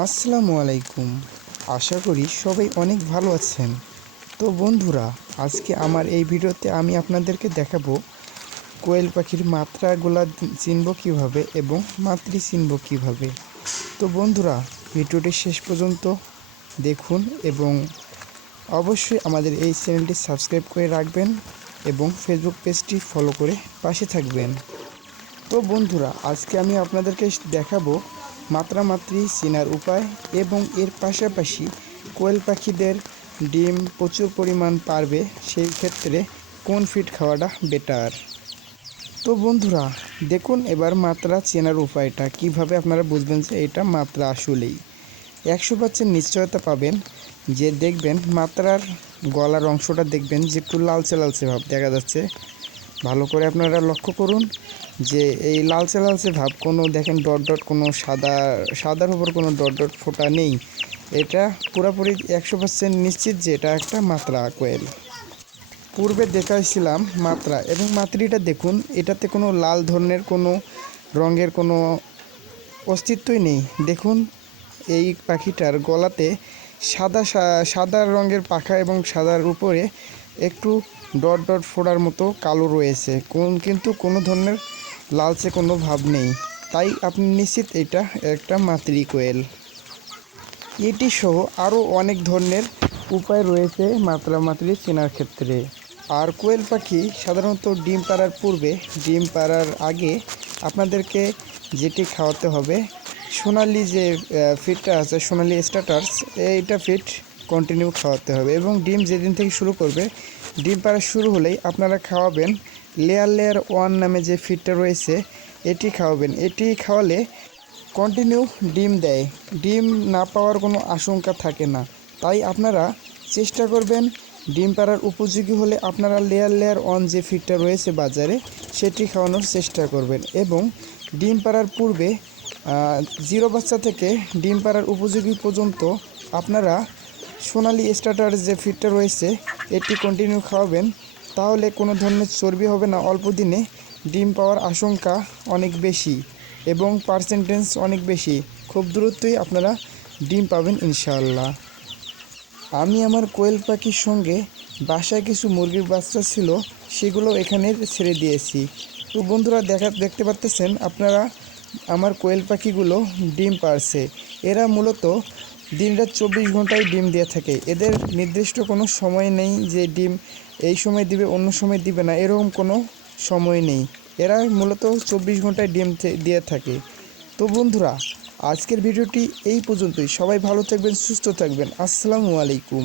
আসসালামু আলাইকুম। আশা করি সবাই অনেক ভালো আছেন। তো বন্ধুরা, আজকে আমার এই ভিডিওতে আমি আপনাদেরকে দেখাবো কোয়েল পাখির মাত্রাগুলা চিনব কীভাবে এবং মাতৃ চিনব কীভাবে। তো বন্ধুরা, ভিডিওটি শেষ পর্যন্ত দেখুন এবং অবশ্যই আমাদের এই চ্যানেলটি সাবস্ক্রাইব করে রাখবেন এবং ফেসবুক পেজটি ফলো করে পাশে থাকবেন। তো বন্ধুরা, আজকে আমি আপনাদেরকে দেখাবো মাত্রি চেনার উপায় এবং এর পাশাপাশি কোয়েল পাখিদের ডিম প্রচুর পরিমাণ পারবে, সেই ক্ষেত্রে কোন ফিড খাওয়াটা বেটার। তো বন্ধুরা দেখুন, এবার মাত্রা চেনার উপায়টা কিভাবে আপনারা বুঝবেন যে এটা মাত্রা আসলেই 100% নিশ্চয়তা পাবেন। যে দেখবেন মাত্রার গলার অংশটা দেখবেন যে একটু লালচে লালচে ভাব দেখা যাচ্ছে। ভালো করে আপনারা লক্ষ্য করুন যে এই লালচে লালচে ভাব, কোনো দেখেন ডট ডট, কোনো সাদার উপর কোনো ডট ডট ফোটা নেই। এটা পুরোপুরি 100% নিশ্চিত যে এটা একটা মাত্রা কোয়েল। পূর্বে দেখাইছিলাম মাত্রা এবং মাতৃটা দেখুন, এটাতে কোনো লাল ধরনের কোনো রঙের কোনো অস্তিত্বই নেই। দেখুন এই পাখিটার গলাতে সাদা রঙের পাখা এবং সাদার উপরে একটু ডট ডট ফোড়ার মতো কালো রয়েছে, কিন্তু কোনো ধরনের লালচে কোনো ভাব নেই। তাই আপনি নিশ্চিত এটা একটা মাতৃ কোয়েল। এটি সহ আরও অনেক ধরনের উপায় রয়েছে মাতৃ চেনার ক্ষেত্রে। আর কোয়েল পাখি সাধারণত ডিম পাড়ার পূর্বে, ডিম পাড়ার আগে আপনাদেরকে যেটি খাওয়াতে হবে, সোনালি যে ফিডটা আছে, সোনালি স্টার্টার্স, এইটা ফিড কন্টিনিউ খাওয়াতে হবে। এবং ডিম যেদিন থেকে শুরু করবে, ডিম পাড়া শুরু হলেই আপনারা খাওয়াবেন লেয়ার 1 নামে যে ফিডটা রয়েছে, এটি খাওয়াবেন। এটি খাওয়ালে কন্টিনিউ ডিম দেয়, ডিম না পাওয়ার কোনো আশঙ্কা থাকে না। তাই আপনারা চেষ্টা করবেন ডিম পাড়ার উপযোগী হলে আপনারা লেয়ার 1 যে ফিডটা রয়েছে বাজারে, সেটি খাওয়ানোর চেষ্টা করবেন। এবং ডিম পাড়ার পূর্বে 0 বাচ্চা থেকে ডিম পাড়ার উপযোগী পর্যন্ত আপনারা সোনালি স্টার্টার যে ফিডটা রয়েছে, এটি কন্টিনিউ খাওয়াবেন। তাহলে কোনো ধরনের চর্বি হবে না, অল্প দিনে ডিম পাওয়ার আশঙ্কা অনেক বেশি এবং পার্সেন্টেজ অনেক বেশি। খুব দ্রুতই আপনারা ডিম পাবেন ইনশাআল্লাহ। আমি আমার কোয়েল পাখির সঙ্গে বাসায় কিছু মুরগির বাচ্চা ছিল, সেগুলো এখানে ছেড়ে দিয়েছি। তো বন্ধুরা দেখতে পাচ্ছেন আপনারা, আমার কোয়েল পাখিগুলো ডিম পারছে। এরা মূলত দিনরাত 24 ঘন্টায় ডিম দিয়ে থাকে। এদের নির্দিষ্ট কোনো সময় নেই যে ডিম এই সময় দিবে অন্য সময় দিবে না, এরকম কোনো সময় নেই। এরা মূলত 24 ঘন্টায় ডিম দিয়ে থাকে। তো বন্ধুরা, আজকের ভিডিওটি এই পর্যন্তই। সবাই ভালো থাকবেন, সুস্থ থাকবেন। আসসালামু আলাইকুম।